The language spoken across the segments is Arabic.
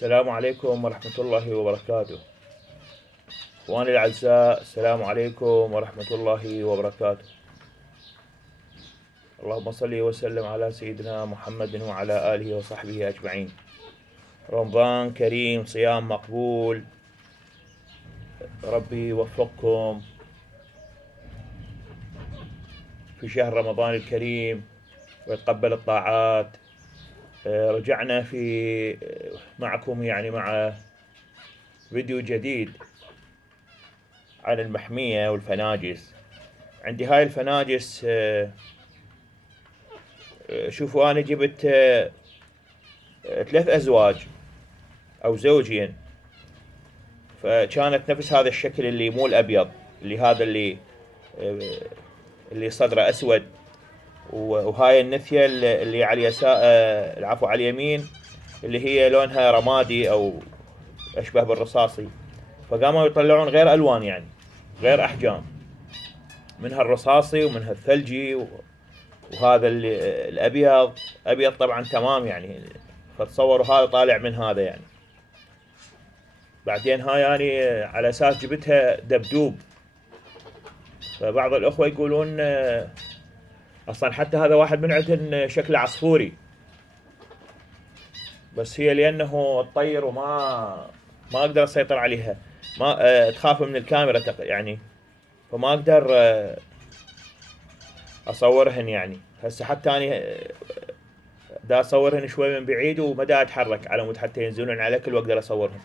السلام عليكم ورحمة الله وبركاته. إخواني الأعزاء، السلام عليكم ورحمة الله وبركاته. اللهم صل وسلم على سيدنا محمد وعلى آله وصحبه أجمعين. رمضان كريم، صيام مقبول، ربي يوفقكم في شهر رمضان الكريم ويتقبل الطاعات. رجعنا معكم مع فيديو جديد عن المحمية والفناجس. عندي هاي الفناجس. شوفوا، أنا جبت 3 أزواج أو زوجين، فكانت نفس هذا الشكل اللي مو الأبيض، اللي صدره أسود، وهاي النثية اللي على اليسار، العفو، على اليمين، اللي هي لونها رمادي أو أشبه بالرصاصي. فقاموا يطلعون غير ألوان، غير أحجام، منها الرصاصي ومنها الثلجي، وهذا الأبيض. أبيض طبعا تمام، فتصوروا هذا طالع من هذا. بعدين هاي على أساس جبتها دبدوب، فبعض الأخوة يقولون أصلا حتى هذا واحد من عندهم شكله عصفوري، بس هي لأنه تطير ما أقدر أسيطر عليها، ما تخاف من الكاميرا فما أقدر أصورهن. هسه حتى أنا دا أصورهن شوي من بعيد وما دا أتحرك على مود حتى ينزلون على الأكل وأقدر أصورهن.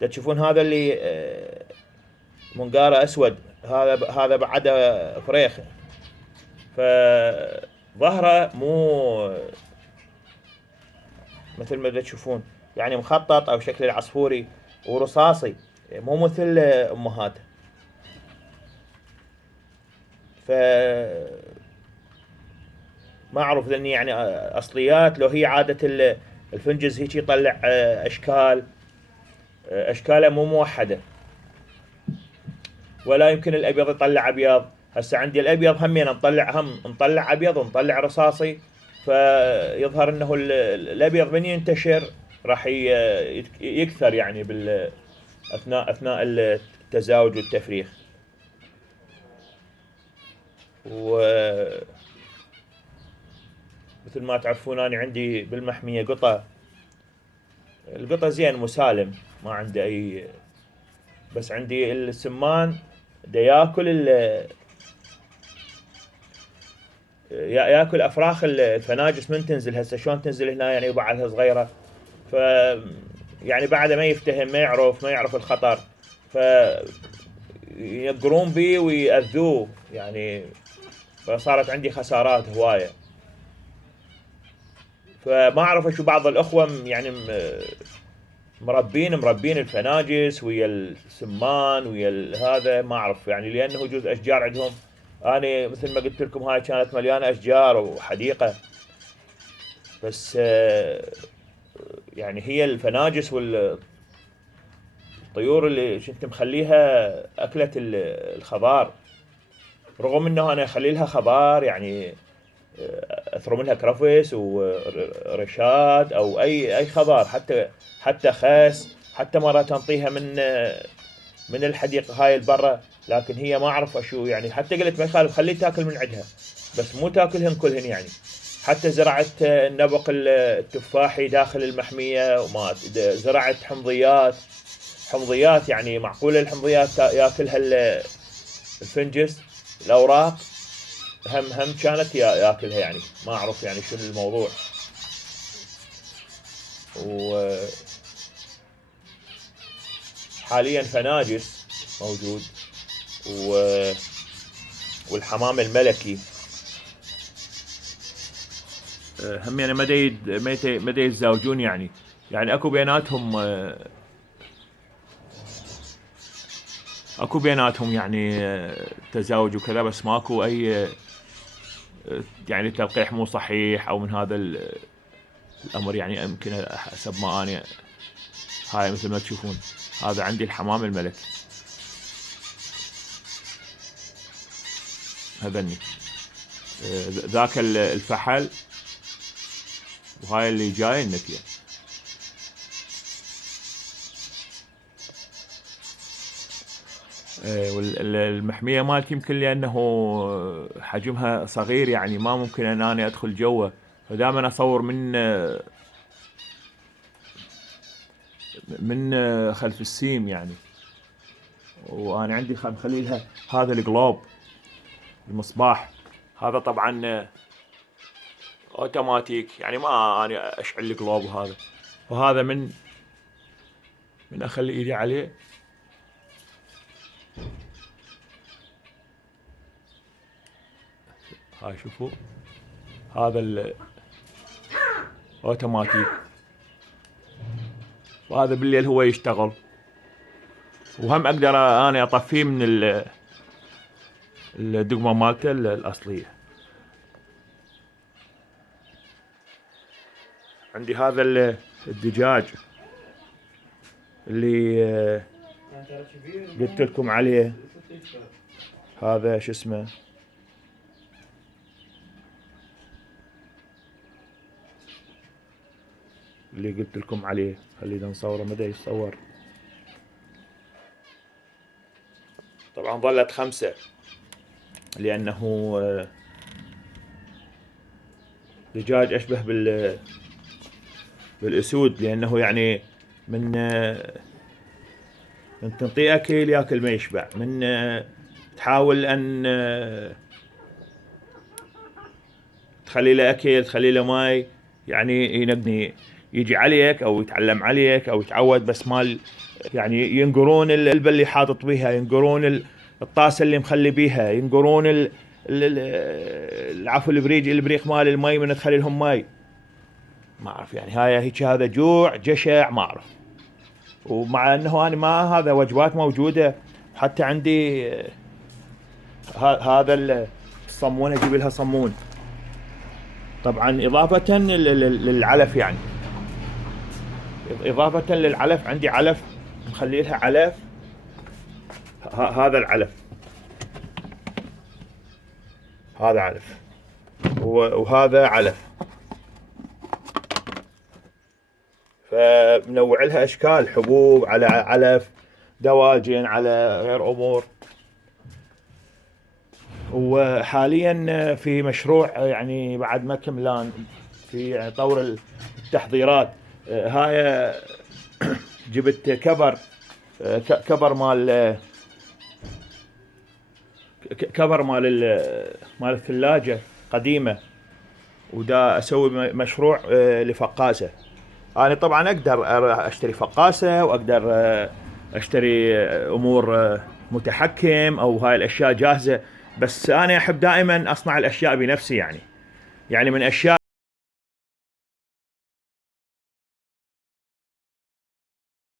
دا تشوفون هذا اللي منقاره أسود، هذا بعده فريخ، فظهره مو مثل ما تشوفون، مخطط أو شكل العصفوري ورصاصي، مو مثل أمهاته. ما أعرف ذني أصليات، لو هي عادة الفنجز هيك يطلع أشكاله مو موحدة، ولا يمكن الأبيض يطلع أبيض. هسه عندي الأبيض همين نطلع أبيض ونطلع رصاصي، فيظهر أنه الأبيض من ينتشر راح يكثر أثناء التزاوج والتفريخ. ومثل ما تعرفون أنا عندي بالمحمية قطة. القطة زين مسالم، ما عنده أي، بس عندي السمان دا ياكل افراخ الفناجس من تنزل. هسه شلون تنزل هنا وبعدها صغيره، ف بعده ما يفتهم، ما يعرف الخطر، ف يقرون بي ويأذوه، فصارت عندي خسارات هوايه. فما اعرف شو بعض الاخوه مربين الفناجس ويا السمان ويا هذا، ما اعرف لانه يجوز اشجار عندهم. انا مثل ما قلت لكم هاي كانت مليانه اشجار وحديقه، بس هي الفناجس والطيور اللي كنت مخليها اكلت الخضار، رغم انه انا اخلي لها خضار، اثرم لها كرفس ورشاد او اي خضار، حتى خس، حتى مرات انطيها من الحديقه هاي البرة، لكن هي ما اعرف شو، حتى قلت ما يخالف خلي تاكل من عندها، بس مو تاكلهن كلهن. حتى زرعت النبق التفاحي داخل المحمية، وما زرعت حمضيات، معقولة الحمضيات ياكلها الفنجس. الأوراق هم كانت ياكلها، ما أعرف شنو الموضوع. وحاليا فناجس موجود، والحمام الملكي هم مدى يتزاوجون، اكو بيناتهم تزاوج وكذا، بس ماكو اي تلقيح مو صحيح او من هذا الامر. يمكن حسب ما انا، هاي مثل ما تشوفون هذا عندي الحمام الملكي، هذني ذاك الفحل، وهاي اللي جاي النتية. والمحمية مالتي يمكن لأنه حجمها صغير، يعني ما ممكن أن أنا أدخل جوا، فدائما أصور من خلف السيم يعني. وأنا عندي مخلي لها هذا الجلوب المصباح، هذا طبعا اوتوماتيك، يعني ما أنا أشعل الجلوب وهذا. وهذا من أخلي إيدي عليه هاي شوفوا، هذا الاوتوماتيك، وهذا بالليل هو يشتغل. وهم اقدر انا اطفيه من الدقمة مالته الاصلية. عندي هذا الدجاج اللي قلت لكم عليه، هذا شو اسمه، اللي قلت لكم عليه. خلينا نصوره، مدى يتصور. طبعا ظلت 5 لأنه دجاج أشبه بالأسود، لأنه يعني من تنطيه أكل ياكل ما يشبع، من تحاول أن تخلي له أكل، تخلي له ماي، يعني ينقني، يجي عليك أو يتعلم عليك أو يتعود، بس مال يعني ينقرون العلبة اللي حاطط بيها، ينقرون الطاسة اللي مخلي بيها، ينقرون العفو البريق مال الماي من تخلي لهم ماي. ما أعرف يعني، هاي هيك، هذا جوع جشع ما أعرف. ومع أنه أنا ما هذا وجبات موجودة، حتى عندي هذا الصمون، أجيب لها صمون طبعا إضافة للعلف، يعني إضافة للعلف عندي علف مخلي لها علف. هذا العلف، هذا علف، وهذا علف، فمنوع لها أشكال، حبوب على علف، دواجن على غير أمور. وحاليا في مشروع يعني بعد ما كملان في طور التحضيرات. هاي جبت كبر مال الثلاجة قديمة، ودا اسوي مشروع لفقاسة. انا طبعا اقدر اشتري فقاسة، واقدر اشتري امور متحكم او هاي الاشياء جاهزة، بس انا احب دائما اصنع الاشياء بنفسي، يعني من اشياء